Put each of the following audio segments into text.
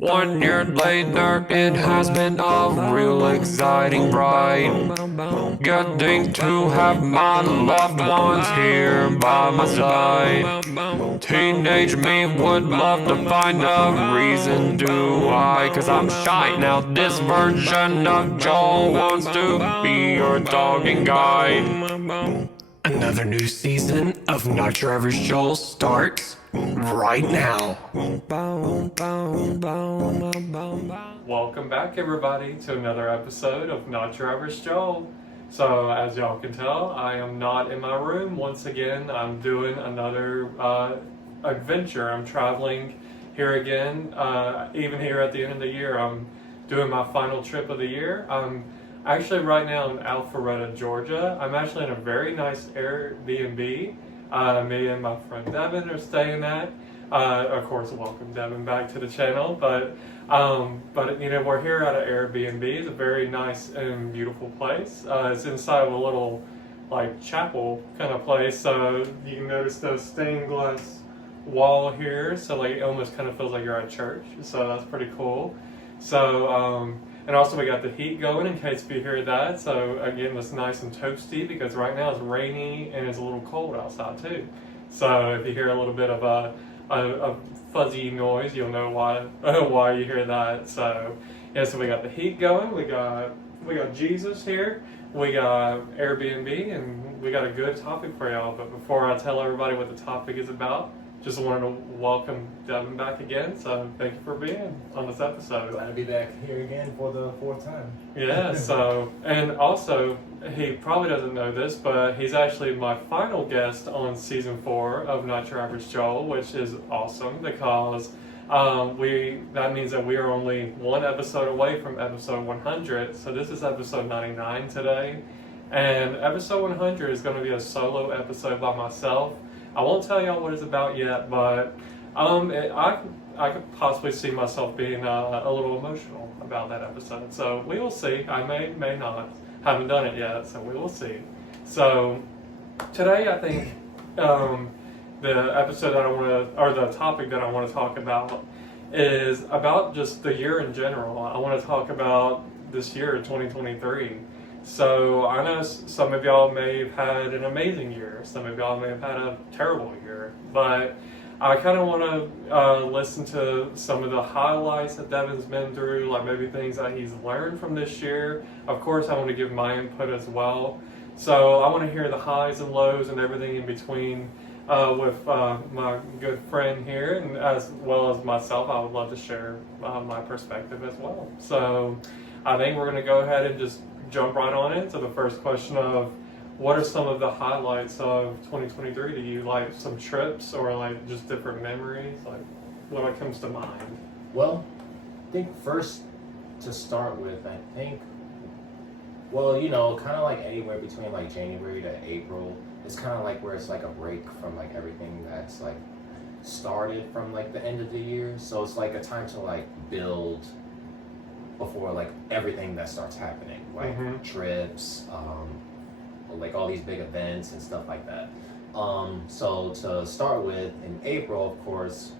1 year later, it has been a real exciting ride. Getting to have my loved ones here by my side. Teenage me would love to find a reason to why, 'cause I'm shy now. This version of Joel wants to be your dog and guide. Another new season of Not Your Average Joel starts right now. Welcome back, everybody, to another episode of Not Your Average Joel. So, as y'all can tell, I am not in my room once again. I'm doing another adventure. I'm traveling here again. Even here at the end of the year, I'm doing my final trip of the year. I'm actually right now in Alpharetta, Georgia. I'm actually in a very nice Airbnb. Me and my friend Devin are staying at. Of course, welcome Devin back to the channel. But you know, we're here at an Airbnb. It's a very nice and beautiful place. It's inside of a little like chapel kind of place. So you can notice the stained glass wall here. So like it almost kind of feels like you're at church. So that's pretty cool. So and also we got the heat going in case you hear that. So again, it's nice and toasty because right now it's rainy and it's a little cold outside too. So if you hear a little bit of a fuzzy noise, you'll know why you hear that. So yeah, so we got the heat going. We got Jesus here. We got Airbnb, and we got a good topic for y'all. But before I tell everybody what the topic is about, just wanted to welcome Devin back again. So thank you for being on this episode. Glad to be back here again for the fourth time. Yeah, so, and also, he probably doesn't know this, but he's actually my final guest on season 4 of Not Your Average Joel, which is awesome because that means that we are only one episode away from episode 100. So this is episode 99 today. And episode 100 is going to be a solo episode by myself. I won't tell y'all what it's about yet, but I could possibly see myself being a little emotional about that episode. So we will see. I may not. Haven't done it yet, so we will see. So today I think the episode that I want to, or the topic that I want to talk about is about just the year in general. I want to talk about this year, 2023. So I know some of y'all may have had an amazing year. Some of y'all may have had a terrible year. But I kind of want to listen to some of the highlights that Devin's been through, like maybe things that he's learned from this year. Of course, I want to give my input as well. So I want to hear the highs and lows and everything in between with my good friend here, and as well as myself. I would love to share my perspective as well. So I think we're going to go ahead and just jump right on into the first question of what are some of the highlights of 2023 to you, like some trips or like just different memories, like what comes to mind? Well, I think first to start with, well, you know, kind of like anywhere between like January to April, it's kind of like where it's like a break from like everything that's like started from like the end of the year. So it's like a time to like build before like everything that starts happening, like trips, like all these big events and stuff like that. So to start with, in April, of course,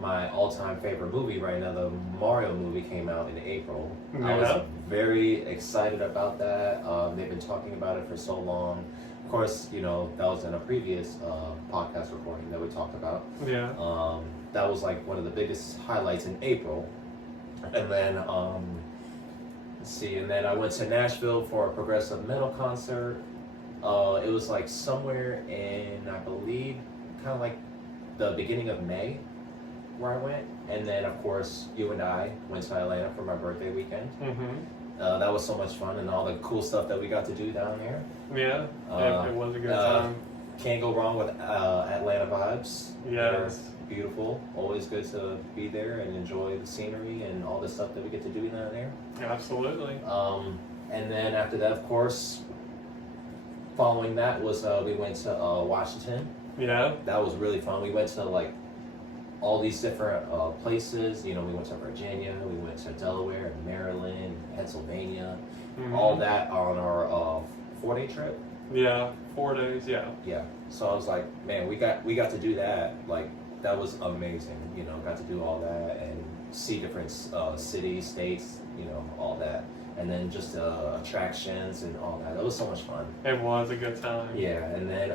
my all-time favorite movie right now, the Mario movie, came out in April. Yeah. I was very excited about that. They've been talking about it for so long. Of course, you know, that was in a previous podcast recording that we talked about. Yeah. That was like one of the biggest highlights in April. And then, let's see, and then I went to Nashville for a progressive metal concert. It was like somewhere in, I believe, kind of like the beginning of May where I went. And then, of course, you and I went to Atlanta for my birthday weekend. That was so much fun and all the cool stuff that we got to do down there. Yeah, it was a good time. Can't go wrong with Atlanta vibes. Yes. Beautiful. Always good to be there and enjoy the scenery and all the stuff that we get to do down there. Absolutely. And then after that, of course, following that was we went to Washington. Yeah. That was really fun. We went to like all these different places. You know, we went to Virginia, we went to Delaware, Maryland, Pennsylvania. All that on our 4-day trip. Yeah, 4 days. Yeah. Yeah. So I was like, man, we got to do that. Like, that was amazing. You know, got to do all that, and see different cities, states, you know, all that, and then just attractions and all that. It was so much fun. It was a good time. Yeah, and then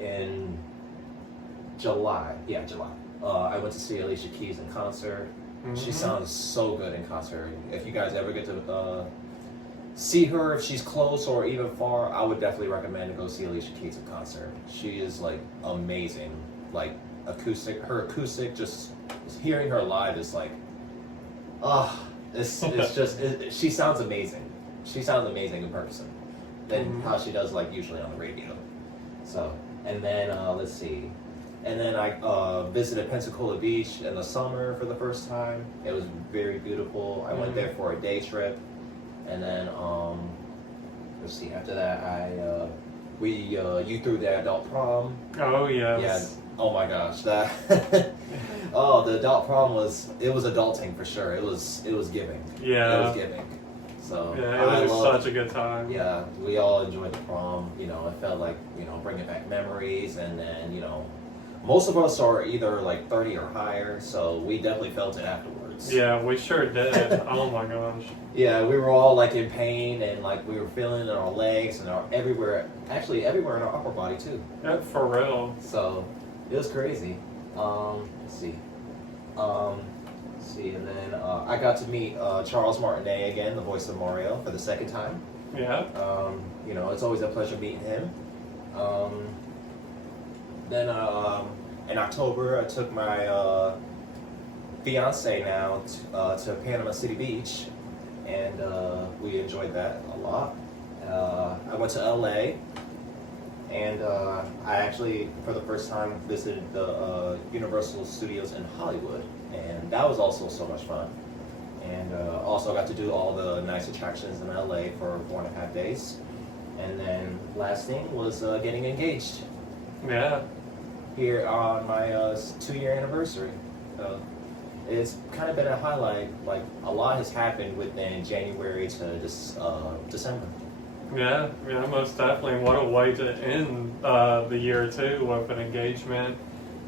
in July, I went to see Alicia Keys in concert. She sounds so good in concert. If you guys ever get to see her, if she's close or even far, I would definitely recommend to go see Alicia Keys in concert. She is like amazing, like acoustic. Her acoustic, just hearing her live is like, it's just she sounds amazing. She sounds amazing in person than how she does like usually on the radio. So, and then let's see. And then I visited Pensacola Beach in the summer for the first time. It was very beautiful. I went there for a day trip. And then, let's see, after that, you threw the adult prom. Oh, yes. Yeah. Oh my gosh, that. The adult prom was adulting for sure. It was giving. Yeah. It was giving. So yeah, it was such a good time. Yeah, we all enjoyed the prom. You know, it felt like, you know, bringing back memories, and then, you know, most of us are either like 30 or higher, so we definitely felt it afterwards. Yeah, we sure did. Oh my gosh. Yeah, we were all like in pain, and like we were feeling it in our legs and everywhere in our upper body too. Yeah, for real. So it was crazy. Let's see. And then I got to meet Charles Martinet again, the voice of Mario, for the second time. Yeah. You know, it's always a pleasure meeting him. Then in October, I took my fiance now to Panama City Beach, and we enjoyed that a lot. I went to LA, and I actually, for the first time, visited the Universal Studios in Hollywood, and that was also so much fun. And also got to do all the nice attractions in LA for 4.5 days. And then last thing was getting engaged. Yeah. Here on my 2-year anniversary. It's kind of been a highlight. Like, a lot has happened within January to this December. Yeah, most definitely. What a way to end the year too, with an engagement,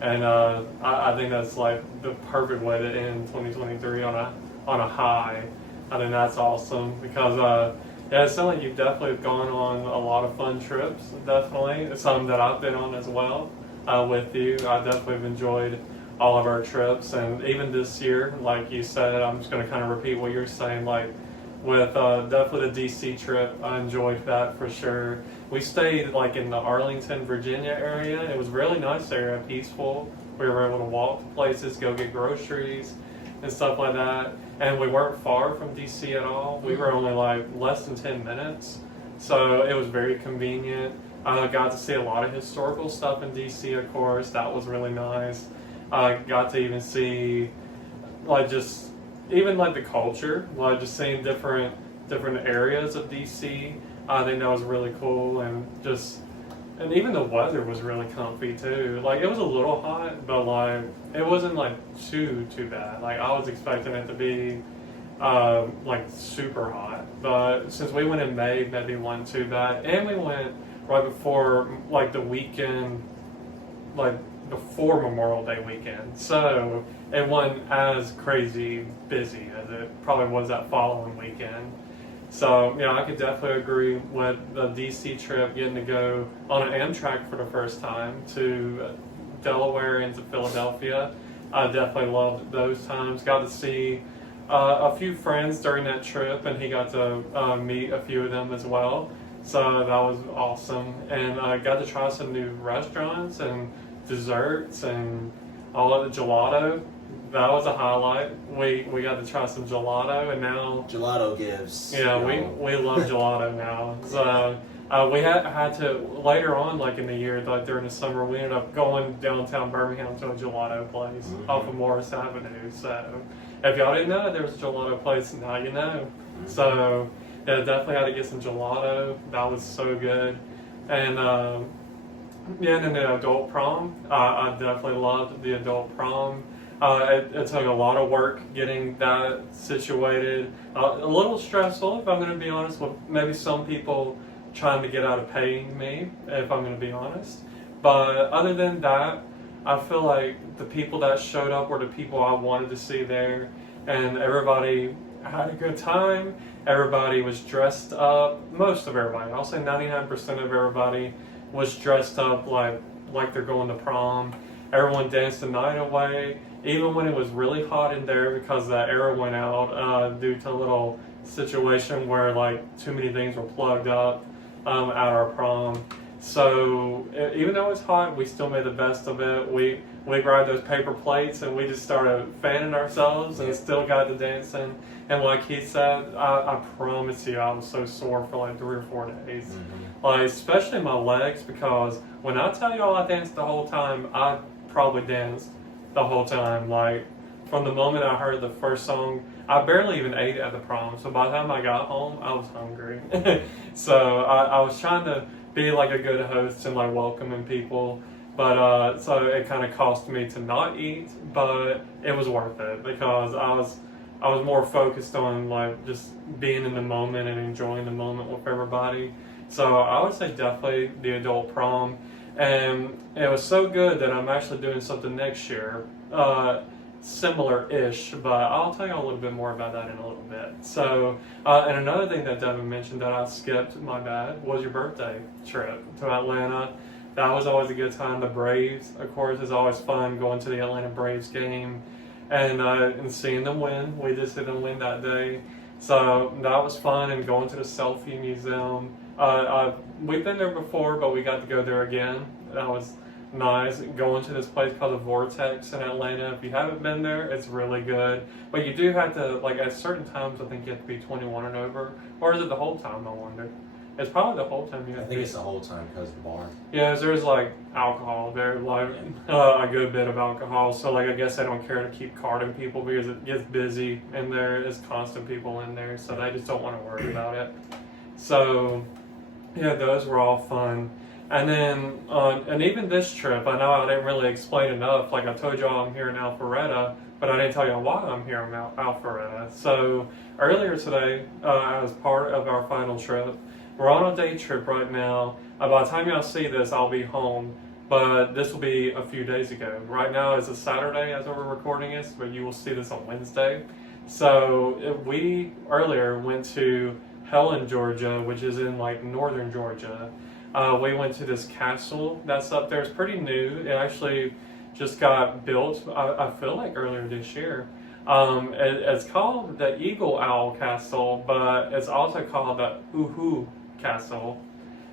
and I think that's like the perfect way to end 2023 on a high. I think that's awesome because yeah, it sounds like you've definitely gone on a lot of fun trips. Definitely, some that I've been on as well with you. I definitely have enjoyed all of our trips, and even this year, like you said, I'm just going to kind of repeat what you're saying, like. With definitely the DC trip, I enjoyed that for sure. We stayed like in the Arlington, Virginia area. It was really nice area, peaceful. We were able to walk to places, go get groceries and stuff like that. And we weren't far from DC at all. We were only like less than 10 minutes. So it was very convenient. I got to see a lot of historical stuff in DC, of course. That was really nice. I got to even see like just even like the culture, like just seeing different areas of DC. I think that was really cool, and even the weather was really comfy too. Like it was a little hot, but like it wasn't like too bad. Like I was expecting it to be like super hot, but since we went in May, maybe it wasn't too bad, and we went right before like the weekend, like before Memorial Day weekend, so it wasn't as crazy busy as it probably was that following weekend. So, I could definitely agree with the DC trip, getting to go on an Amtrak for the first time to Delaware and to Philadelphia. I definitely loved those times. Got to see a few friends during that trip, and he got to meet a few of them as well. So that was awesome. And I got to try some new restaurants and desserts and all of the gelato. That was a highlight. We got to try some gelato, and now Gelato gives. Yeah, we love gelato now. So we had to later on, like in the year, like during the summer, we ended up going downtown Birmingham to a gelato place off of Morris Avenue. So if y'all didn't know there was a gelato place, now you know. So yeah, definitely had to get some gelato. That was so good, and and then the adult prom. I definitely loved the adult prom. It took a lot of work getting that situated. A little stressful, if I'm going to be honest, with maybe some people trying to get out of paying me, if I'm going to be honest. But other than that, I feel like the people that showed up were the people I wanted to see there, and everybody had a good time. Everybody was dressed up. Most of everybody, I'll say 99% of everybody, was dressed up like they're going to prom. Everyone danced the night away, even when it was really hot in there because the air went out due to a little situation where like too many things were plugged up at our prom. So even though it's hot, we still made the best of it. We grabbed those paper plates and we just started fanning ourselves and still got to dancing. And like he said, I promise you, I was so sore for like 3 or 4 days. Mm-hmm. Like especially my legs, because when I tell y'all I danced the whole time, I probably danced the whole time. Like from the moment I heard the first song, I barely even ate at the prom. So by the time I got home, I was hungry. So I was trying to be like a good host and like welcoming people. But so it kind of cost me to not eat, but it was worth it because I was more focused on like just being in the moment and enjoying the moment with everybody. So I would say definitely the adult prom. And it was so good that I'm actually doing something next year, similar-ish, but I'll tell you a little bit more about that in a little bit. So, and another thing that Devin mentioned that I skipped, my bad, was your birthday trip to Atlanta. That was always a good time. The Braves, of course, is always fun going to the Atlanta Braves game and seeing them win. We did see them win that day. So that was fun, and going to the Selfie Museum. We've been there before, but we got to go there again. That was nice. Going to this place called the Vortex in Atlanta. If you haven't been there, it's really good. But you do have to, like at certain times, I think you have to be 21 and over. Or is it the whole time, I wonder? It's probably the whole time you have I think it's the whole time because of the bar. Yeah, there's like alcohol there, like a good bit of alcohol. So like I guess they don't care to keep carding people because it gets busy in there. There's constant people in there, so they just don't want to worry about it. So yeah, those were all fun. And then and even this trip, I know I didn't really explain enough. Like I told y'all I'm here in Alpharetta, but I didn't tell y'all why I'm here in Alpharetta. So earlier today, as part of our final trip, we're on a day trip right now. By the time y'all see this, I'll be home, but this will be a few days ago. Right now is a Saturday as we're recording this, but you will see this on Wednesday. So we earlier went to Helen, Georgia, which is in like northern Georgia. We went to this castle that's up there. It's pretty new. It actually just got built, I feel like earlier this year. It's called the Eagle Owl Castle, but it's also called the Uhu Castle.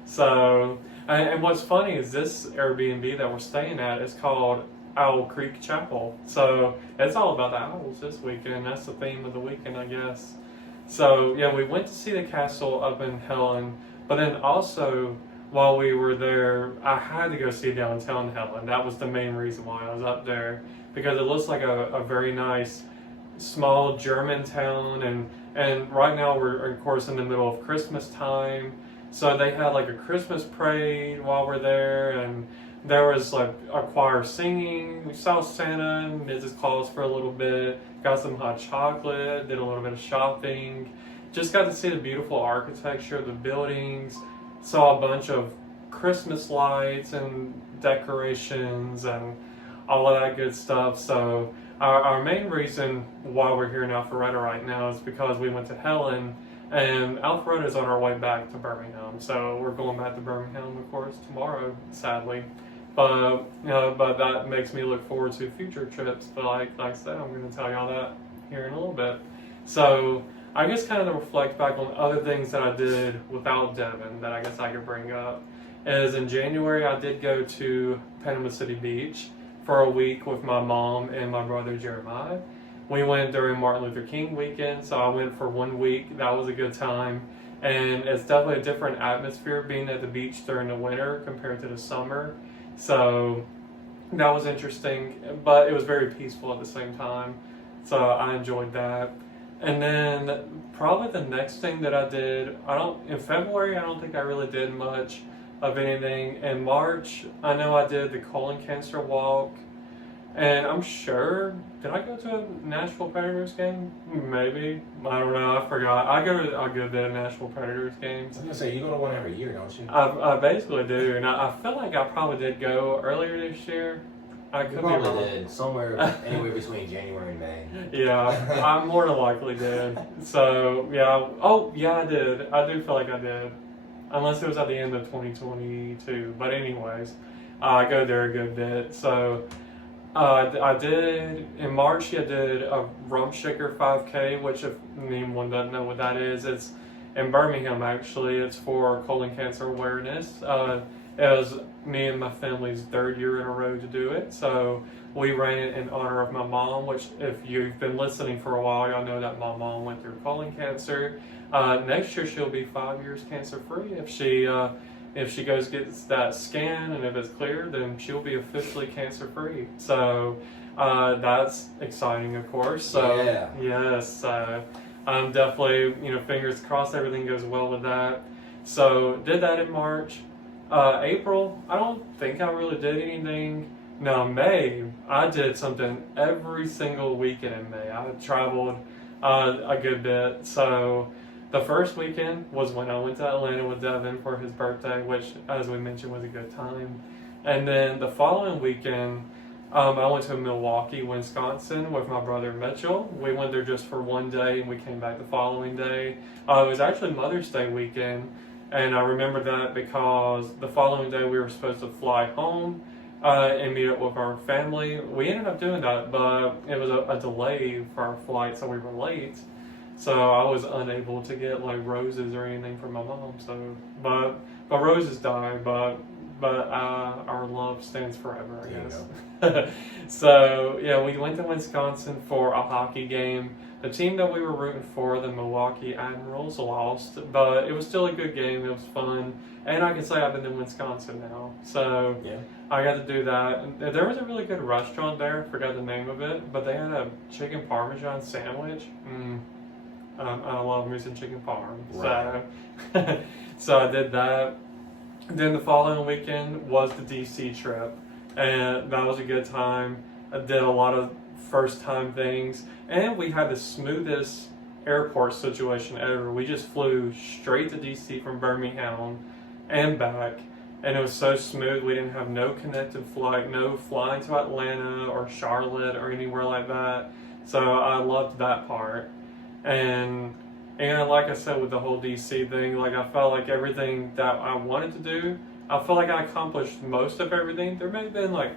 So, and what's funny is this Airbnb that we're staying at is called Owl Creek Chapel. So it's all about the owls this weekend. That's the theme of the weekend, I guess. So yeah, we went to see the castle up in Helen, but then also while we were there, I had to go see downtown Helen. That was the main reason why I was up there, because it looks like a very nice small German town, and right now we're of course in the middle of Christmas time, so they had like a Christmas parade while we're there, and there was like a choir singing. We saw Santa and Mrs. Claus for a little bit, got some hot chocolate, did a little bit of shopping, just got to see the beautiful architecture of the buildings, saw a bunch of Christmas lights and decorations and all of that good stuff. So our main reason why we're here in Alpharetta right now is because we went to Helen, and Alpharetta is on our way back to Birmingham. So we're going back to Birmingham, of course, tomorrow, sadly. But but that makes me look forward to future trips. But like I said, I'm going to tell y'all that here in a little bit. So I guess kind of to reflect back on other things that I did without Devin that I guess I could bring up is in January I did go to Panama City Beach for a week with my mom and my brother Jeremiah. We went during Martin Luther King weekend, so I went for 1 week. That was a good time. And it's definitely a different atmosphere being at the beach during the winter compared to the summer. So that was interesting, but it was very peaceful at the same time. So I enjoyed that. And then probably the next thing that I did, in February, I don't think I really did much of anything. In March, I know I did the colon cancer walk, and I'm sure, did I go to a Nashville Predators game? Maybe. I don't know, I forgot. I go to a good bit of Nashville Predators games. I was going to say, you go to one every year, don't you? I basically do, and I feel like I probably did go earlier this year. I You could be probably wrong. did. Somewhere anywhere between January and May. Yeah, I more than likely did. So, yeah. Oh, yeah, I did. I do feel like I did. Unless it was at the end of 2022. But anyways, I go there a good bit. So, I did, in March, I did a Rump Shaker 5K, which if anyone doesn't know what that is, it's in Birmingham actually. It's for colon cancer awareness. It was me and my family's third year in a row to do it. So we ran it in honor of my mom, which if you've been listening for a while, y'all know that my mom went through colon cancer. Next year she'll be 5 years cancer free if she goes gets that scan, and if it's clear, then she'll be officially cancer free. So that's exciting, of course. So Yeah. yes, I'm definitely fingers crossed everything goes well with that. So did that in March. April, I don't think I really did anything. Now May, I did something every single weekend in May. I traveled a good bit. So the first weekend was when I went to Atlanta with Devin for his birthday, which, as we mentioned, was a good time. And then the following weekend, I went to Milwaukee, Wisconsin with my brother Mitchell. We went there just for one day and we came back the following day. It was actually Mother's Day weekend. And I remember that because the following day we were supposed to fly home and meet up with our family. We ended up doing that, but it was a delay for our flight, so we were late. So I was unable to get like roses or anything for my mom. So, but roses die, but our love stands forever, I guess. So yeah, we went to Wisconsin for a hockey game. The team that we were rooting for, the Milwaukee Admirals, lost, but it was still a good game. It was fun, and I can say I've been in Wisconsin now, so Yeah. I got to do that. And there was a really good restaurant there. I forgot the name of it, but they had a chicken parmesan sandwich. I love me some chicken parm. Right. So, so I did that. Then the following weekend was the DC trip, and that was a good time. I did a lot of first time things, and we had the smoothest airport situation ever. We just flew straight to DC from Birmingham and back, and it was so smooth. We didn't have no connected flight, no flying to Atlanta or Charlotte or anywhere like that. So I loved that part. And like I said with the whole DC thing, like I felt like everything that I wanted to do, I felt like I accomplished most of everything. There may have been like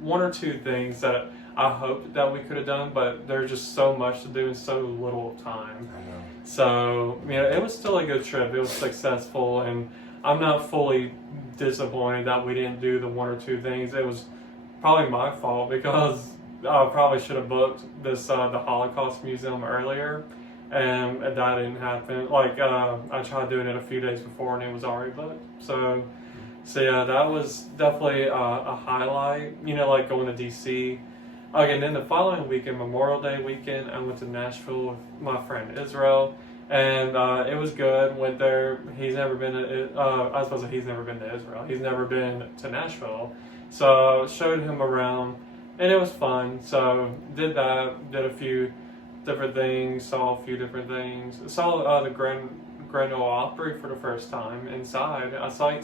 one or two things that I hoped that we could have done, but there's just so much to do in so little time. I know. So, it was still a good trip. It was successful, and I'm not fully disappointed that we didn't do the one or two things. It was probably my fault because I probably should have booked this the Holocaust Museum earlier, and that didn't happen. Like I tried doing it a few days before, and it was already booked. So yeah, that was definitely a highlight. Like going to DC. Okay, and then the following weekend, Memorial Day weekend, I went to Nashville with my friend Israel, and it was good. Went there. He's never been to. I suppose he's never been to Israel. He's never been to Nashville, so showed him around, and it was fun. So did that. Did a few different things. Saw a few different things. Saw the Grand Ole Opry for the first time inside.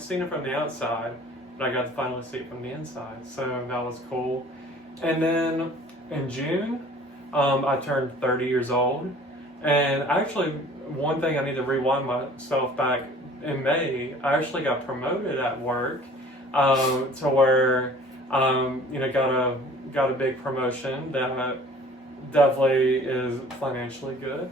Seen it from the outside, but I got to finally see it from the inside. So that was cool. And then in June, I turned 30 years old. And actually, one thing I need to rewind myself back in May, I actually got promoted at work to where, got a big promotion that definitely is financially good.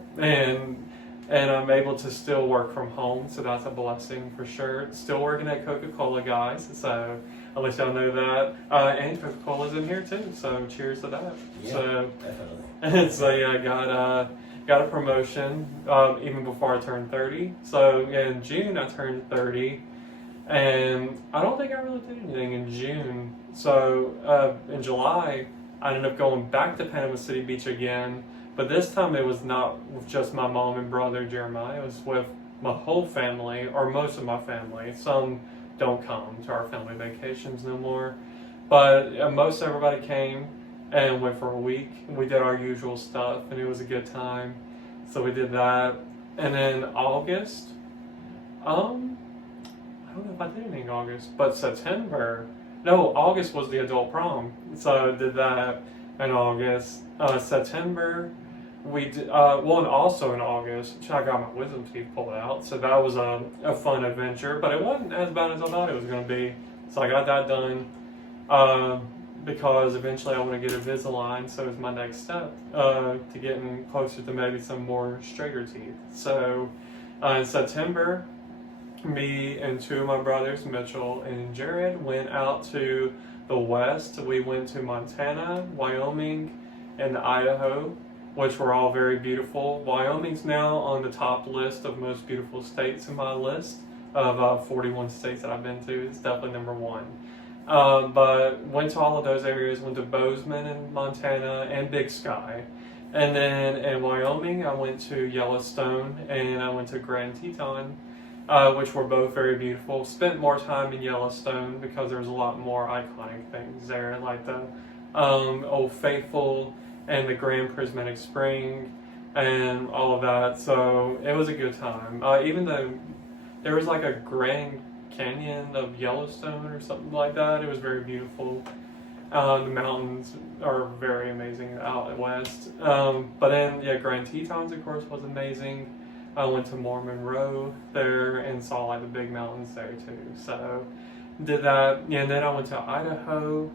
And I'm able to still work from home, so that's a blessing for sure. Still working at Coca-Cola, guys, so at least y'all know that. And Coca-Cola's in here too, so cheers to that. Yeah, So, definitely. so yeah, I got a promotion even before I turned 30. So yeah, in June I turned 30, and I don't think I really did anything in June. So in July, I ended up going back to Panama City Beach again. But this time it was not with just my mom and brother Jeremiah. It was with my whole family, or most of my family. Some don't come to our family vacations no more. But most everybody came and went for a week. We did our usual stuff, and it was a good time. So we did that. And then August, I don't know if I did anything in August, but September, No, August was the adult prom, so I did that in August. September, we did, well, and also in August, I got my wisdom teeth pulled out, so that was a fun adventure, but it wasn't as bad as I thought it was going to be. So I got that done because eventually I want to get Invisalign, so it's my next step to getting closer to maybe some more straighter teeth. So in September, me and two of my brothers, Mitchell and Jared, went out to the west. We went to Montana, Wyoming, and Idaho, which were all very beautiful. Wyoming's now on the top list of most beautiful states in my list of 41 states that I've been to. It's definitely number one. But went to all of those areas, went to Bozeman in Montana and Big Sky. And then in Wyoming, I went to Yellowstone and I went to Grand Teton, which were both very beautiful. Spent more time in Yellowstone because there was a lot more iconic things there, like the Old Faithful and the Grand Prismatic Spring and all of that. So it was a good time. Even though there was like a Grand Canyon of Yellowstone or something like that, it was very beautiful. The mountains are very amazing out west. But then, yeah, Grand Tetons, of course, was amazing. I went to Mormon Row there and saw like the big mountains there too. So did that. Yeah, and then I went to Idaho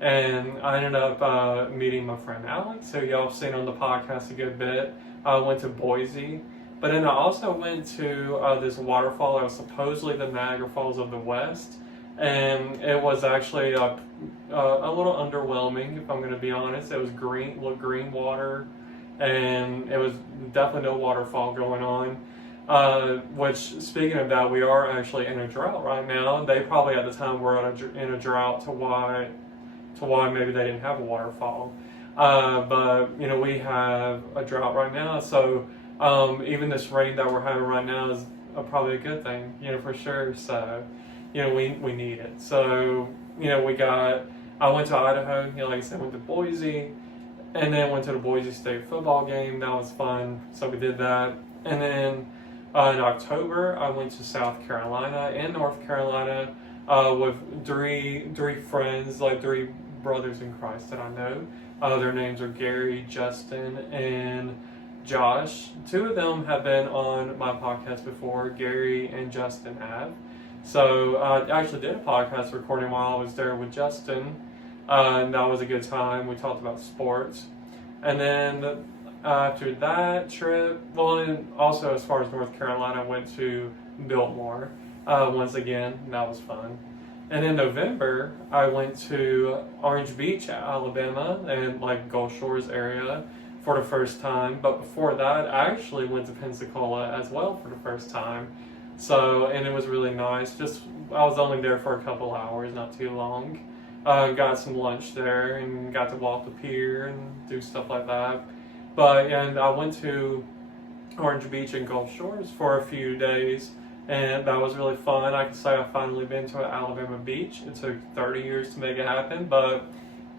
and I ended up meeting my friend Alex, who y'all have seen on the podcast a good bit. I went to Boise. But then I also went to this waterfall that was supposedly the Niagara Falls of the West. And it was actually a little underwhelming, if I'm going to be honest. It was green water, and it was definitely no waterfall going on. Which, speaking of that, we are actually in a drought right now. They probably at the time were in a drought to why maybe they didn't have a waterfall. But you know, we have a drought right now, so even this rain that we're having right now is probably a good thing, you know, for sure. So, you know, we need it. So, you know, I went to Idaho, you know, like I said, went to Boise, and then went to the Boise State football game. That was fun. So we did that. And then in October, I went to South Carolina and North Carolina with three friends, like three brothers in Christ that I know. Their names are Gary, Justin, and Josh. Two of them have been on my podcast before. Gary and Justin have. So I actually did a podcast recording while I was there with Justin, and that was a good time. We talked about sports. And then after that trip, well, and also as far as North Carolina, I went to Biltmore once again, and that was fun. And in November, I went to Orange Beach, Alabama, and like Gulf Shores area for the first time. But before that, I actually went to Pensacola as well for the first time. So, and it was really nice. I was only there for a couple hours, not too long. Got some lunch there and got to walk the pier and do stuff like that. And I went to Orange Beach and Gulf Shores for a few days, and that was really fun. I can say I've finally been to an Alabama beach. It took 30 years to make it happen, but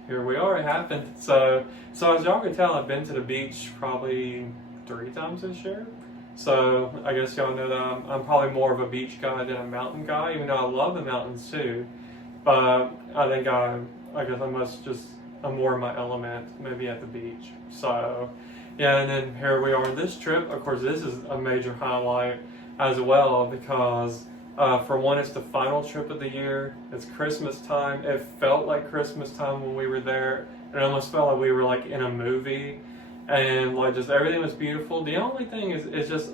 here we are, it happened. So as y'all can tell, I've been to the beach probably 3 times this year. So I guess y'all know that I'm probably more of a beach guy than a mountain guy, even though I love the mountains too. But I think I guess I'm more in my element, maybe at the beach. So yeah, and then here we are on this trip. Of course, this is a major highlight as well because for one, it's the final trip of the year. It's Christmas time. It felt like Christmas time when we were there. It almost felt like we were like in a movie. And like just everything was beautiful. The only thing is just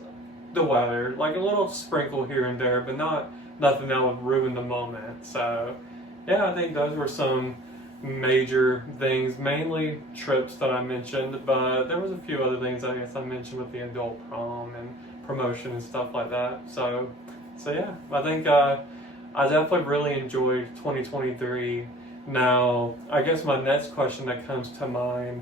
the weather, like a little sprinkle here and there, but nothing that would ruin the moment. So yeah, I think those were some major things, mainly trips that I mentioned, but there was a few other things I guess I mentioned with the adult prom and promotion and stuff like that. So yeah, I think I definitely really enjoyed 2023. Now, I guess my next question that comes to mind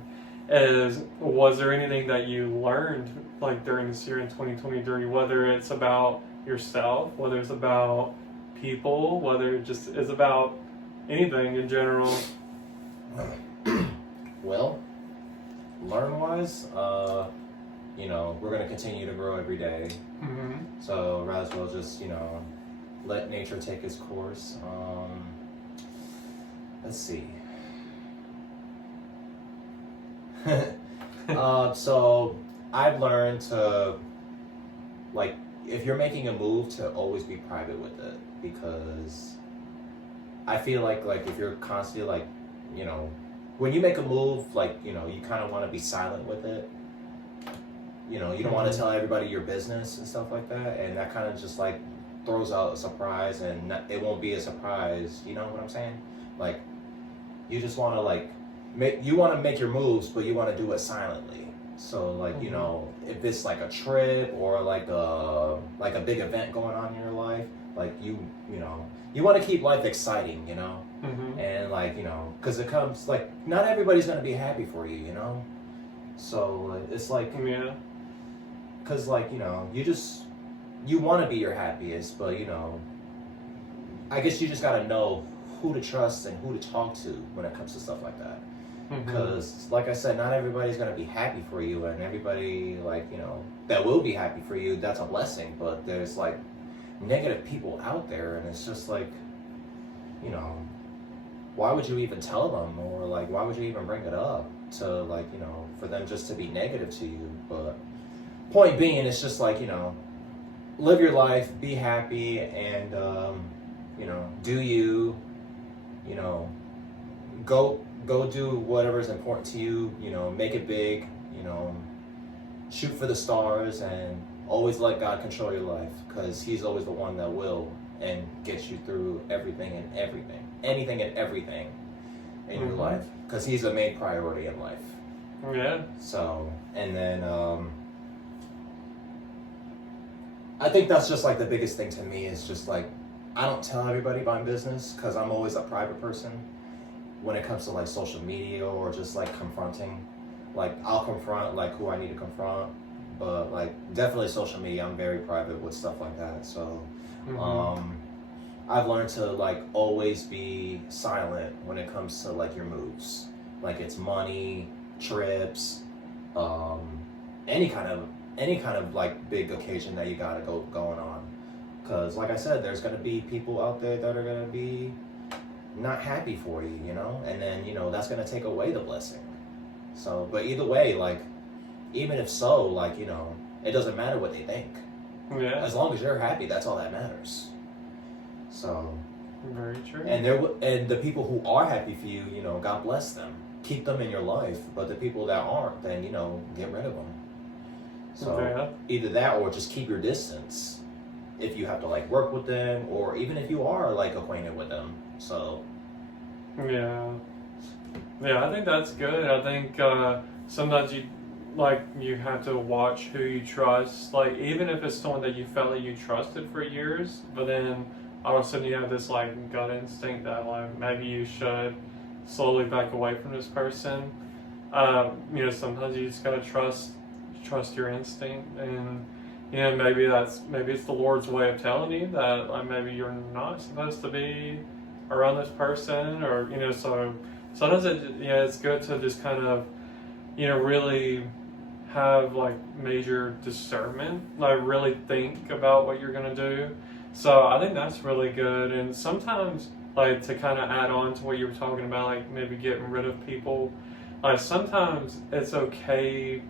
is, was there anything that you learned like during this year in 2023, whether it's about yourself, whether it's about people, whether it just is about anything in general? Well, learn-wise, you know, we're going to continue to grow every day. Mm-hmm. So might as well just, you know, let nature take its course. let's see. So I've learned to, like, if you're making a move, to always be private with it, because I feel like if you're constantly like, you know, when you make a move, like, you know, you kind of want to be silent with it. You know, you don't want to tell everybody your business and stuff like that, and that kind of just like throws out a surprise, and it won't be a surprise. You know what I'm saying? Like, you just want to like make your moves, but you want to do it silently. So like, you know, if it's like a trip or like a big event going on in your life, like you know, you want to keep life exciting, you know, and like, you know, because it comes like not everybody's gonna be happy for you, you know. So it's like, Yeah. because like, you know, you want to be your happiest, but you know, I guess you just gotta know who to trust and who to talk to when it comes to stuff like that. Because like I said, not everybody's gonna be happy for you, and everybody, like, you know, that will be happy for you, that's a blessing. But there's like negative people out there, and it's just like, you know, why would you even tell them, or like why would you even bring it up to, like, you know, for them just to be negative to you? But point being, it's just like, you know, live your life, be happy, and you know, do you know, go do whatever is important to you, you know, make it big, you know, shoot for the stars, and always let God control your life, because he's always the one that will and get you through anything and everything in your life, because he's the main priority in life. Yeah. So, and then I think that's just like the biggest thing to me, is just like, I don't tell everybody my business, because I'm always a private person when it comes to like social media or just like confronting. Like, I'll confront like who I need to confront, but like definitely social media, I'm very private with stuff like that. So I've learned to like always be silent when it comes to like your moves, like it's money, trips, any kind of like big occasion that you gotta going on. Because like I said, there's gonna be people out there that are gonna be not happy for you, you know, and then, you know, that's gonna take away the blessing. So, but either way, like, even if so, like, you know, it doesn't matter what they think. Yeah. As long as you're happy, that's all that matters. So, Very true. and the people who are happy for you, you know, God bless them. Keep them in your life. But the people that aren't, then, you know, get rid of them. So either that, or just keep your distance if you have to like work with them, or even if you are like acquainted with them. So yeah, I think that's good. I think sometimes you have to watch who you trust. Like, even if it's someone that you felt like you trusted for years, but then all of a sudden you have this like gut instinct that like maybe you should slowly back away from this person. You know, sometimes you just gotta trust your instinct, and you know, maybe it's the Lord's way of telling you that like maybe you're not supposed to be around this person, or you know, so sometimes it's good to just kind of, you know, really have like major discernment, like really think about what you're gonna do. So I think that's really good. And sometimes, like, to kind of add on to what you were talking about, like maybe getting rid of people, like sometimes it's okay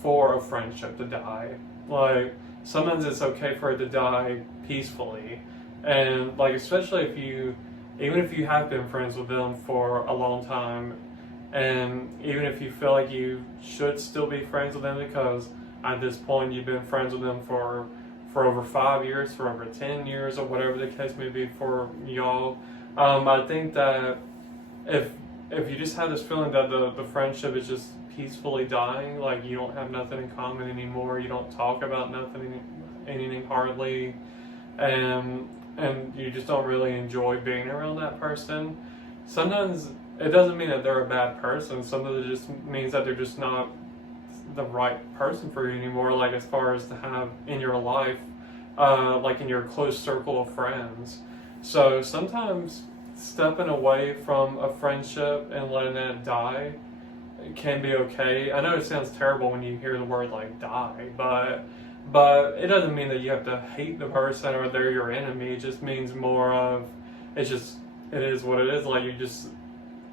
for a friendship to die. Like, sometimes it's okay for it to die peacefully. And like, especially even if you have been friends with them for a long time, and even if you feel like you should still be friends with them, because at this point you've been friends with them for over 5 years, for over 10 years, or whatever the case may be for y'all, I think that if you just have this feeling that the friendship is just peacefully dying, like you don't have nothing in common anymore, you don't talk about anything hardly, and you just don't really enjoy being around that person, sometimes it doesn't mean that they're a bad person. Sometimes it just means that they're just not the right person for you anymore, like as far as to have in your life, like in your close circle of friends. So sometimes stepping away from a friendship and letting it die can be okay. I know it sounds terrible when you hear the word like die, but it doesn't mean that you have to hate the person or they're your enemy. It just means more of, it's just it is what it is. Like, you just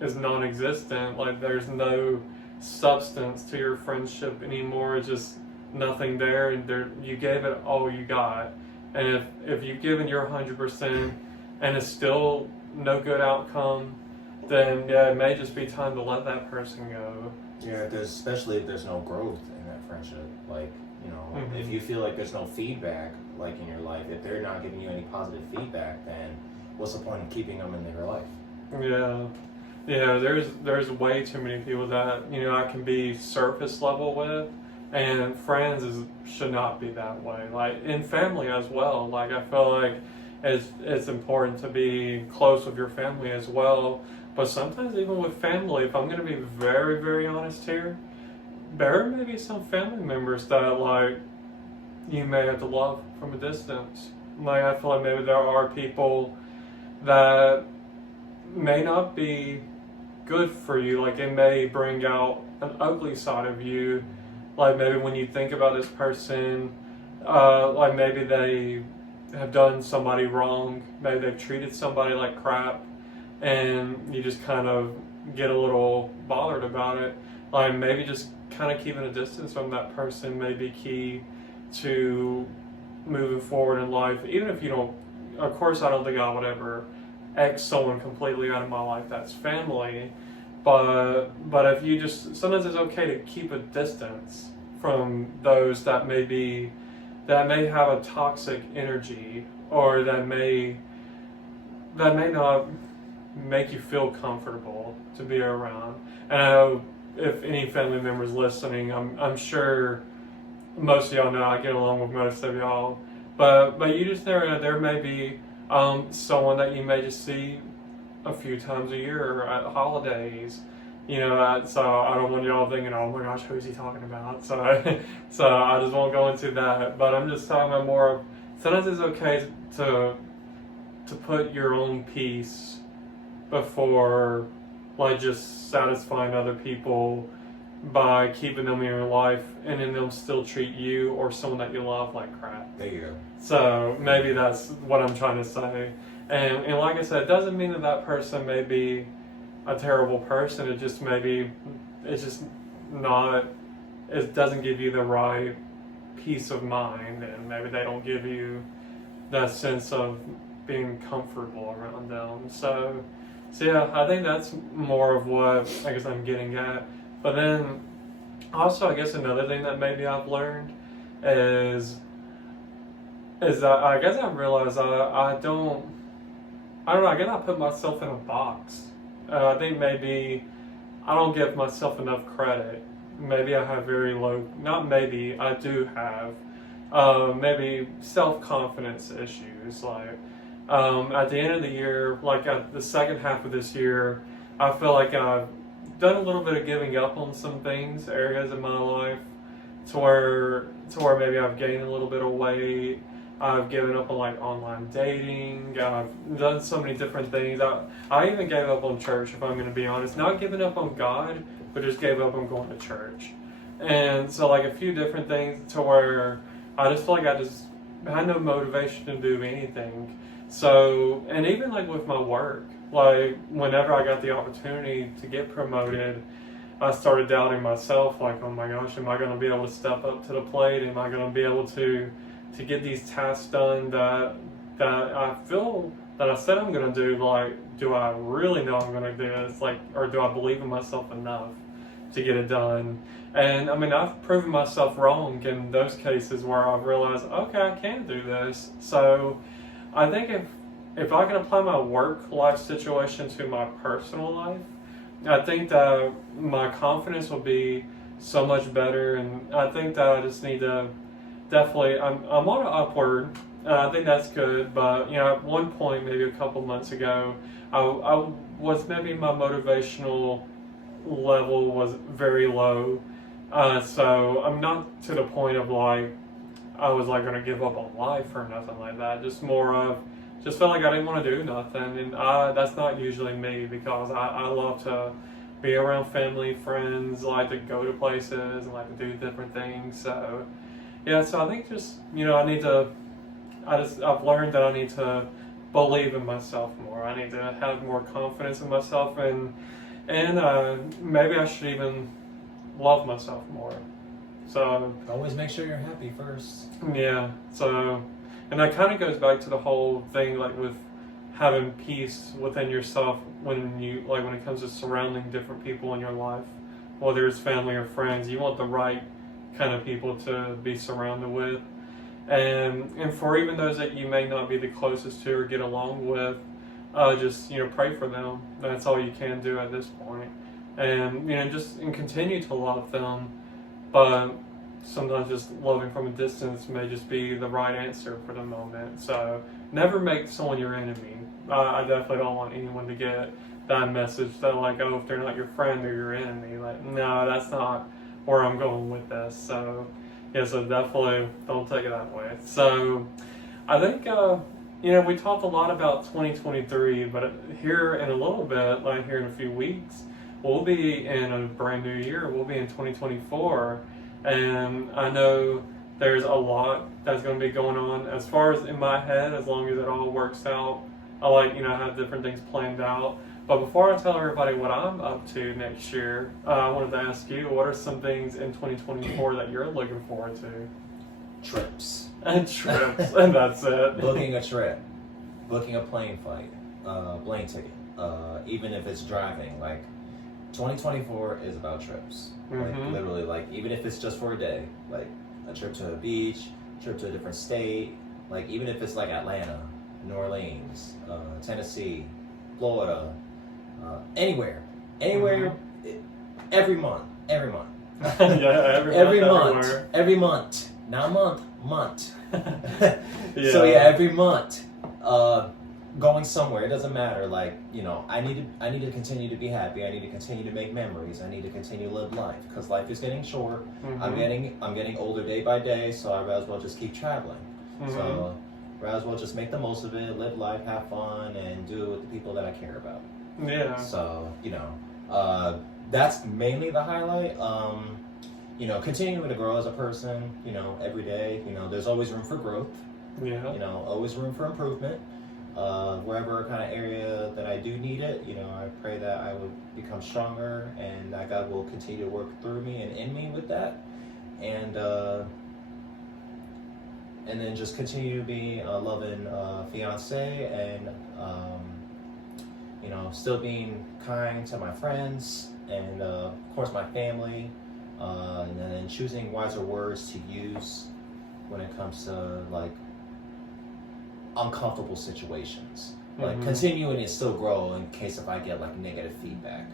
is non-existent. Like, there's no substance to your friendship anymore. It's just nothing there, and you gave it all you got. And if you've given your 100% and it's still no good outcome, then yeah, it may just be time to let that person go. Yeah, especially if there's no growth in that friendship. Like, if you feel like there's no feedback, like in your life, if they're not giving you any positive feedback, then what's the point of keeping them in your life? Yeah. There's way too many people that I can be surface level with, and friends should not be that way. Like in family as well. Like I feel like it's important to be close with your family as well. But sometimes even with family, if I'm going to be very, very honest here, there may be some family members that like you may have to love from a distance. Like I feel like maybe there are people that may not be good for you. Like it may bring out an ugly side of you. Like maybe when you think about this person, like maybe they have done somebody wrong. Maybe they've treated somebody like crap, and you just kind of get a little bothered about it. Like maybe just kind of keeping a distance from that person may be key to moving forward in life. Even if you don't, of course I don't think I would ever X someone completely out of my life. That's family. But if you just, sometimes it's okay to keep a distance from those that may have a toxic energy, or that may not make you feel comfortable to be around. And I know if any family members listening, I'm sure most of y'all know I get along with most of y'all, but you just never know. There may be someone that you may just see a few times a year at holidays, so I don't want y'all thinking, oh my gosh, who's he talking about? So I just won't go into that. But I'm just talking about more of, sometimes it's okay to put your own peace before like just satisfying other people by keeping them in your life, and then them still treat you or someone that you love like crap. There you go. So maybe that's what I'm trying to say. And like I said, it doesn't mean that person may be a terrible person. It just it doesn't give you the right peace of mind, and maybe they don't give you that sense of being comfortable around them. So yeah, I think that's more of what I guess I'm getting at. But then also I guess another thing that maybe I've learned is that I guess I realized I don't know, I guess I put myself in a box. I think maybe I don't give myself enough credit. Maybe I have very low, not maybe, I do have maybe self-confidence issues. Like at the end of the year, like at the second half of this year, I feel like I've done a little bit of giving up on some things, areas in my life, to where maybe I've gained a little bit of weight. I've given up on like online dating. I've done so many different things. I even gave up on church, if I'm going to be honest. Not giving up on God, but just gave up on going to church. And so like a few different things to where I just feel like I just had no motivation to do anything. So, and even like with my work, like whenever I got the opportunity to get promoted, I started doubting myself, like, oh my gosh, am I going to be able to step up to the plate? Am I going to be able to get these tasks done that I feel that I said I'm going to do? Like, do I really know I'm going to do this? Like, or do I believe in myself enough to get it done? And I mean, I've proven myself wrong in those cases where I've realized, okay, I can do this. So I think if I can apply my work life situation to my personal life, I think that my confidence will be so much better. And I think that I just need to definitely, I'm on an upward. I think that's good. But, at one point, maybe a couple months ago, I was, maybe my motivational level was very low. So I'm not to the point of like, I was like going to give up on life or nothing like that. Just more of, just felt like I didn't want to do nothing. And that's not usually me, because I love to be around family, friends, like to go to places and like to do different things. So yeah, so I think just, I've learned that I need to believe in myself more. I need to have more confidence in myself, and maybe I should even love myself more. So Always make sure you're happy first. yeah. So, and that kind of goes back to the whole thing, like with having peace within yourself when it comes to surrounding different people in your life, whether it's family or friends. You want the right kind of people to be surrounded with, and for even those that you may not be the closest to or get along with, just pray for them. That's all you can do at this point, and continue to love them, but sometimes just loving from a distance may just be the right answer for the moment. So never make someone your enemy. I definitely don't want anyone to get that message that like, oh, if they're not your friend, they're your enemy. Like, no, that's not where I'm going with this. So yeah, so definitely don't take it that way. So I think we talked a lot about 2023, but here in a little bit, like here in a few weeks, we'll be in a brand new year. We'll be in 2024. And I know there's a lot that's going to be going on as far as in my head, as long as it all works out. I like, have different things planned out. But before I tell everybody what I'm up to next year, I wanted to ask you, what are some things in 2024 that you're looking forward to? Trips. And trips, and that's it. Booking a trip. Booking a plane ticket. Even if it's driving, like 2024 is about trips. Like literally, like even if it's just for a day, like a trip to a beach, trip to a different state, like even if it's like Atlanta, New Orleans, Tennessee, Florida, anywhere, every month. Yeah, every month, not month. Yeah. So yeah, every month, going somewhere. It doesn't matter. Like I need to continue to be happy. I need to continue to make memories. I need to continue to live life because life is getting short. I'm getting older day by day, so I might as well just keep traveling. So might as well just make the most of it, live life, have fun, and do it with the people that I care about. Yeah. So that's mainly the highlight. Continuing to grow as a person. Every day. There's always room for growth. Yeah. Always room for improvement. Wherever kind of area that I do need it, I pray that I would become stronger and that God will continue to work through me and in me with that. And then just continue to be a loving fiance and, still being kind to my friends and, of course, my family. And then choosing wiser words to use when it comes to, like, uncomfortable situations. Like continuing to still grow in case if I get like negative feedback.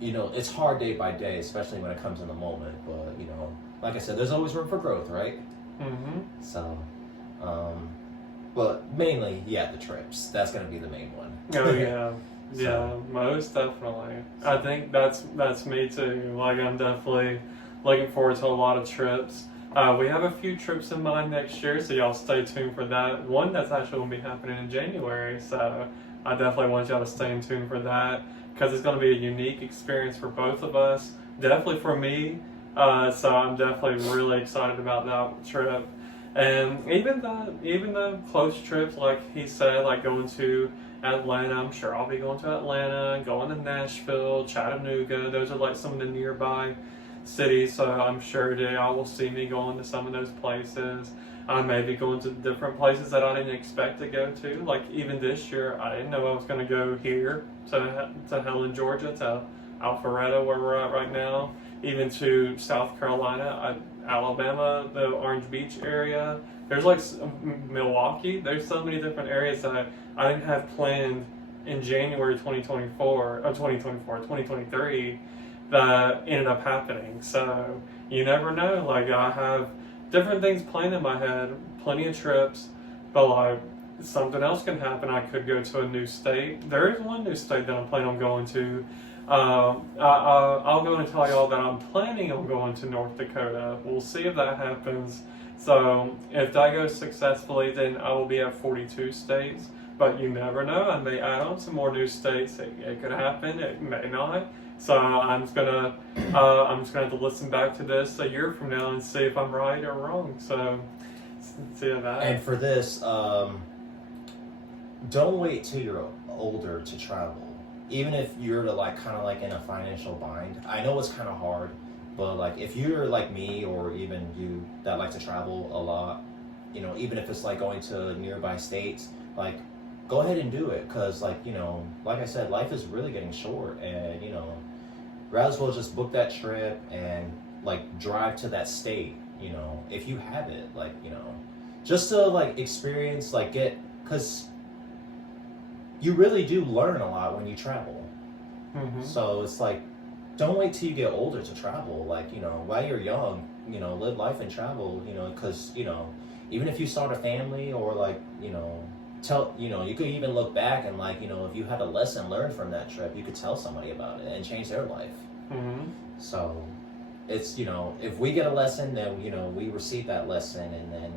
It's hard day by day, especially when it comes in the moment, but like I said, there's always room for growth, right? So but mainly the trips, that's going to be the main one. Oh yeah. Yeah, most definitely. I think that's me too. Like I'm definitely looking forward to a lot of trips. We have a few trips in mind next year, so y'all stay tuned for that. One that's actually going to be happening in January, so I definitely want y'all to stay in tune for that because it's going to be a unique experience for both of us. Definitely for me, so I'm definitely really excited about that trip. And even the close trips, like he said, like going to Atlanta, I'm sure I'll be going to Atlanta, going to Nashville, Chattanooga. Those are like some of the nearby cities, so I'm sure y'all will see me going to some of those places. I may be going to different places that I didn't expect to go to. Like even this year, I didn't know I was going to go here to Helen, Georgia, to Alpharetta, where we're at right now, even to South Carolina, Alabama, the Orange Beach area. There's like Milwaukee. There's so many different areas that I didn't have planned in January 2023 that ended up happening. So you never know. Like I have different things planned in my head, plenty of trips, but like something else can happen. I could go to a new state. There is one new state that I'm planning on going to. I'll go and tell y'all that I'm planning on going to North Dakota. We'll see if that happens. So if that goes successfully, then I will be at 42 states. But you never know. I may add on some more new states. It could happen. It may not. So I'm just gonna have to listen back to this a year from now and see if I'm right or wrong. So see that. And for this, don't wait till you're older to travel. Even if you're to like kind of like in a financial bind, I know it's kind of hard, but like if you're like me or even you that like to travel a lot, you know, even if it's like going to nearby states, like go ahead and do it because like you know, like I said, life is really getting short, and you know, might as well just book that trip and like drive to that state. You know, if you have it, like you know, just to like experience, like get because you really do learn a lot when you travel. So it's like, don't wait till you get older to travel. Like, you know, while you're young, you know, live life and travel, you know, because, you know, even if you start a family or like, you know, you could even look back and like, you know, if you had a lesson learned from that trip, you could tell somebody about it and change their life. So it's, you know, if we get a lesson, then, you know, we receive that lesson and then,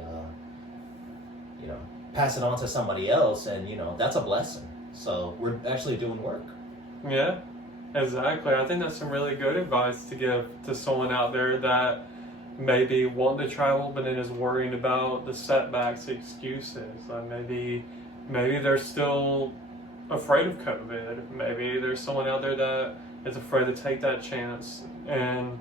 you know, pass it on to somebody else and, you know, that's a blessing. So we're actually doing work. Yeah, exactly. I think that's some really good advice to give to someone out there that maybe want to travel but then is worrying about the setbacks, the excuses. Maybe they're still afraid of COVID. Maybe there's someone out there that is afraid to take that chance, and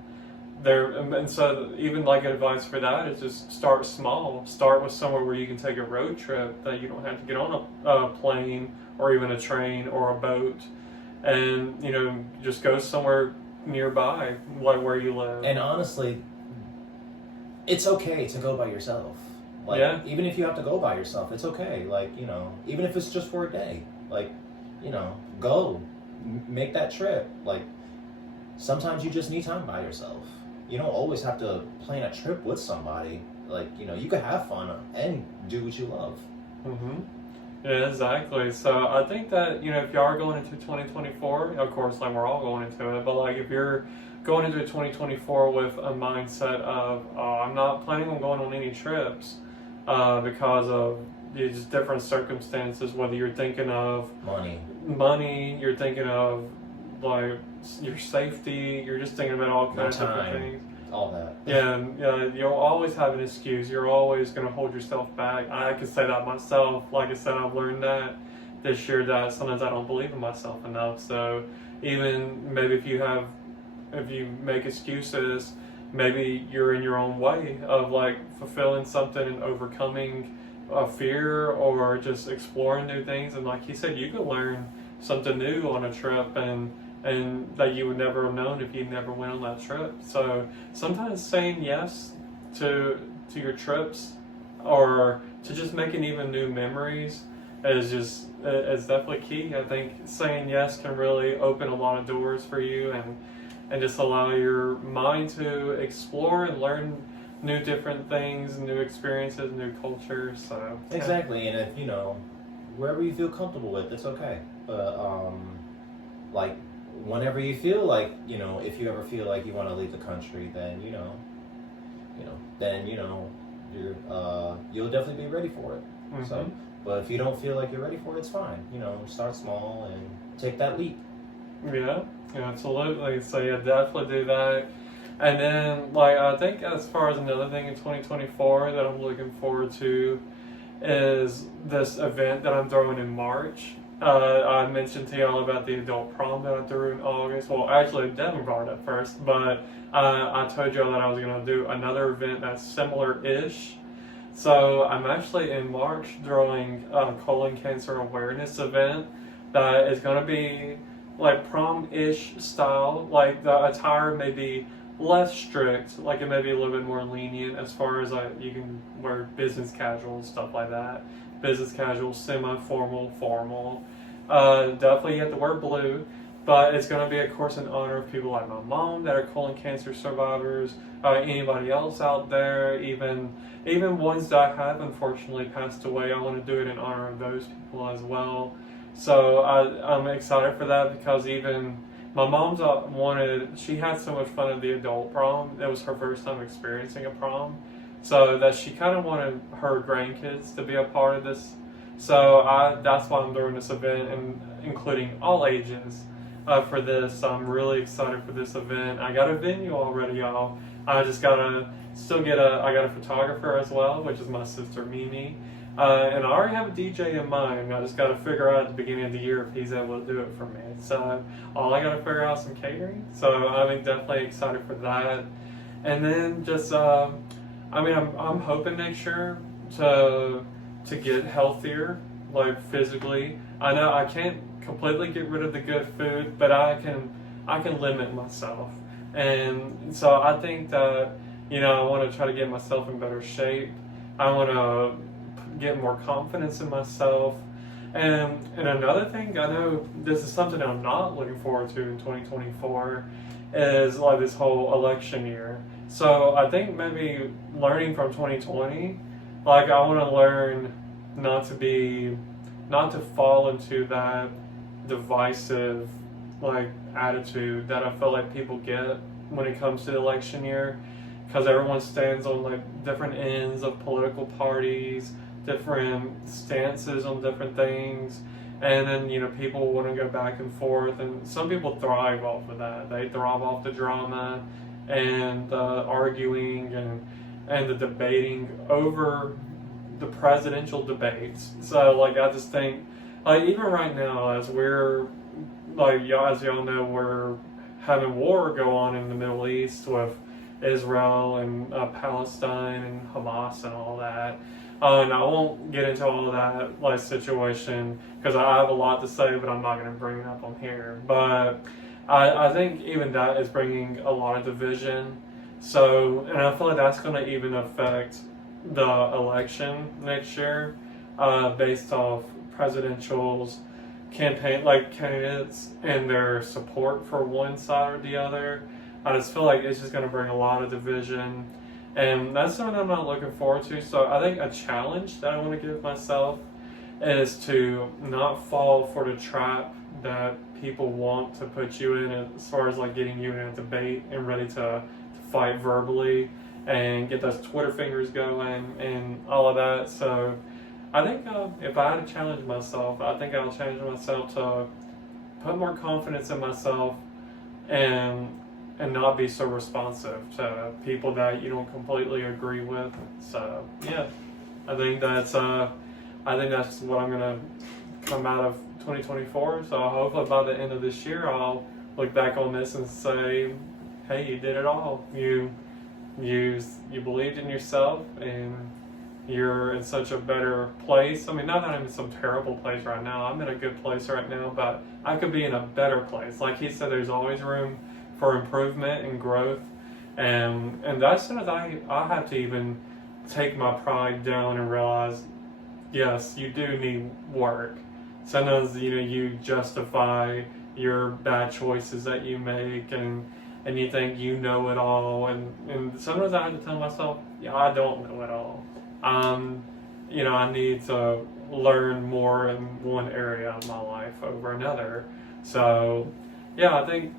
so even like advice for that is just start small. Start with somewhere where you can take a road trip that you don't have to get on a plane or even a train or a boat, and you know just go somewhere nearby, like where you live. And honestly, it's okay to go by yourself. Like, yeah. Even if you have to go by yourself, it's okay. Like, you know, even if it's just for a day, like, you know, go, make that trip. Like, sometimes you just need time by yourself. You don't always have to plan a trip with somebody. Like, you know, you could have fun and do what you love. Yeah, exactly. So I think that, you know, if you are going into 2024, of course, like we're all going into it, but like if you're going into 2024 with a mindset of, I'm not planning on going on any trips because of just different circumstances, whether you're thinking of money, you're thinking of like your safety, you're just thinking about all kinds of different things. All that. Yeah, you'll always have an excuse. You're always going to hold yourself back. I can say that myself. Like I said, I've learned that this year that sometimes I don't believe in myself enough. So even maybe if you make excuses, maybe you're in your own way of like fulfilling something and overcoming a fear or just exploring new things. And like you said, you could learn something new on a trip and that you would never have known if you never went on that trip. So sometimes saying yes to your trips or to just making even new memories is definitely key. I think saying yes can really open a lot of doors for you and just allow your mind to explore and learn new different things, new experiences, new cultures. So exactly, and if you know wherever you feel comfortable with, it's okay. But like whenever you feel like, you know, if you ever feel like you want to leave the country, then you'll definitely be ready for it. So, but if you don't feel like you're ready for it, it's fine. You know, start small and take that leap. Yeah, absolutely. So yeah, definitely do that. And then, like, I think as far as another thing in 2024 that I'm looking forward to is this event that I'm throwing in March. I mentioned to y'all about the adult prom that I threw in August. Well, actually, Devin brought it up first, but I told y'all that I was going to do another event that's similar-ish. So I'm actually in March throwing a colon cancer awareness event that is going to be like prom-ish style. Like the attire may be less strict, like it may be a little bit more lenient as far as like you can wear business casual, stuff like that. Business casual, semi-formal, formal. Definitely you have to wear blue, but it's going to be, of course, in honor of people like my mom that are colon cancer survivors, anybody else out there, even ones that have unfortunately passed away. I want to do it in honor of those people as well. So I'm excited for that because even my mom's she had so much fun at the adult prom. It was her first time experiencing a prom. So that she kind of wanted her grandkids to be a part of this. So that's why I'm doing this event and including all ages for this. So I'm really excited for this event. I got a venue already, y'all. I just gotta I got a photographer as well, which is my sister Mimi. And I already have a DJ in mind. I just got to figure out at the beginning of the year if he's able to do it for me. So all I got to figure out is some catering. So I'm definitely excited for that. And then just, I'm hoping next year to get healthier, like physically. I know I can't completely get rid of the good food, but I can limit myself. And so I think that, I want to try to get myself in better shape. I want to get more confidence in myself. And another thing, I know this is something I'm not looking forward to in 2024, is like this whole election year. So I think maybe learning from 2020, like I want to learn not to fall into that divisive like attitude that I feel like people get when it comes to the election year, because everyone stands on like different ends of political parties, different stances on different things, and then people want to go back and forth, and some people thrive off of that. They thrive off the drama and arguing and the debating over the presidential debates. So like I just think like even right now, as we're like as y'all know, we're having war go on in the Middle East with Israel and Palestine and Hamas and all that. And I won't get into all that like situation because I have a lot to say, but I'm not going to bring it up on here. But I think even that is bringing a lot of division. So, and I feel like that's going to even affect the election next year, based off presidential's campaign, like candidates and their support for one side or the other. I just feel like it's just going to bring a lot of division. And that's something I'm not looking forward to. So I think a challenge that I want to give myself is to not fall for the trap that people want to put you in as far as like getting you in a debate and ready to fight verbally and get those Twitter fingers going and all of that. So I think if I had to challenge myself, I think I'll challenge myself to put more confidence in myself and not be so responsive to people that you don't completely agree with. So yeah, I think that's what I'm gonna come out of 2024. So hopefully by the end of this year, I'll look back on this and say, hey, you did it all. You believed in yourself, and you're in such a better place. I mean, not that I'm in some terrible place right now. I'm in a good place right now, but I could be in a better place. Like he said, there's always room for improvement and growth, and that's something I have to even take my pride down and realize, yes, you do need work. Sometimes you justify your bad choices that you make, and you think you know it all, and sometimes I have to tell myself, yeah, I don't know it all. I need to learn more in one area of my life over another. So yeah, I think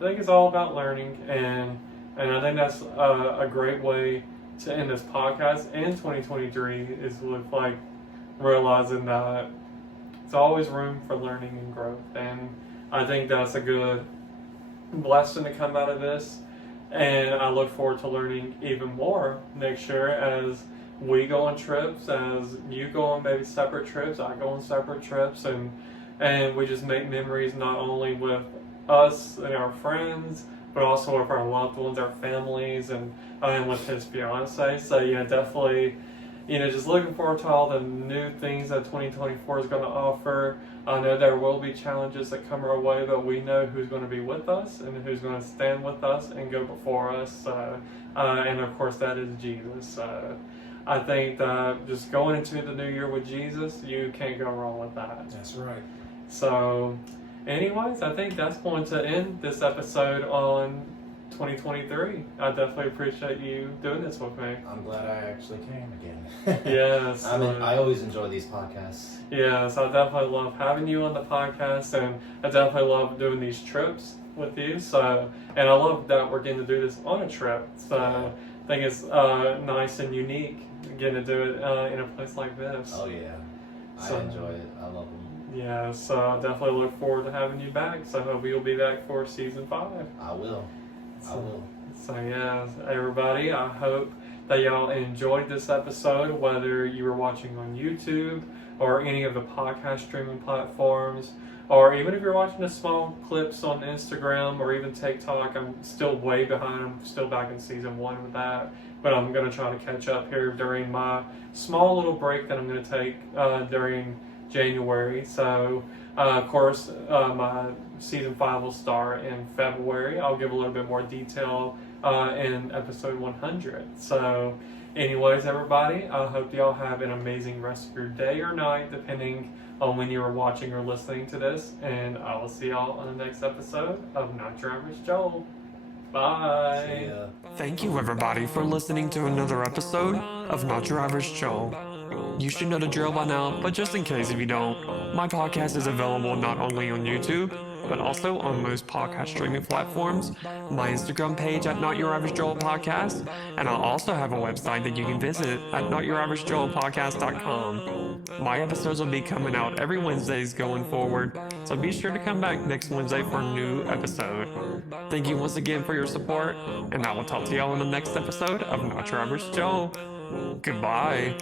it's all about learning, and I think that's a great way to end this podcast and 2023 is with like realizing that it's always room for learning and growth, and I think that's a good lesson to come out of this. And I look forward to learning even more next year as we go on trips, as you go on maybe separate trips, I go on separate trips, and we just make memories not only with us and our friends, but also with our loved ones, our families, and with his fiance. So yeah, definitely, just looking forward to all the new things that 2024 is going to offer. I know there will be challenges that come our way, but we know who's going to be with us and who's going to stand with us and go before us. And of course, that is Jesus. I think that just going into the new year with Jesus, you can't go wrong with that. That's right. So anyways, I think that's going to end this episode on 2023. I definitely appreciate you doing this with me. I'm glad I actually came again. Yes. I always enjoy these podcasts. Yes, I definitely love having you on the podcast, and I definitely love doing these trips with you. So, and I love that we're getting to do this on a trip. So I think it's nice and unique getting to do it in a place like this. Oh yeah, So, I enjoy it. I love them. Yeah, so I definitely look forward to having you back. So I hope you'll be back for season 5. I will. So, So yeah, everybody, I hope that y'all enjoyed this episode, whether you were watching on YouTube or any of the podcast streaming platforms, or even if you're watching the small clips on Instagram or even TikTok. I'm still way behind. I'm still back in season 1 with that, but I'm going to try to catch up here during my small little break that I'm going to take during January. So, of course, my season 5 will start in February. I'll give a little bit more detail in episode 100. So, anyways, everybody, I hope y'all have an amazing rest of your day or night, depending on when you are watching or listening to this. And I will see y'all on the next episode of Not Your Average Joel. Bye. Thank you, everybody, for listening to another episode of Not Your Average Joel. You should know the drill by now, but just in case if you don't, my podcast is available not only on YouTube, but also on most podcast streaming platforms, my Instagram page at Not Your Average Joel Podcast, and I'll also have a website that you can visit at NotYourAverageJoelPodcast.com. My episodes will be coming out every Wednesdays going forward, so be sure to come back next Wednesday for a new episode. Thank you once again for your support, and I will talk to y'all in the next episode of Not Your Average Joel. Goodbye.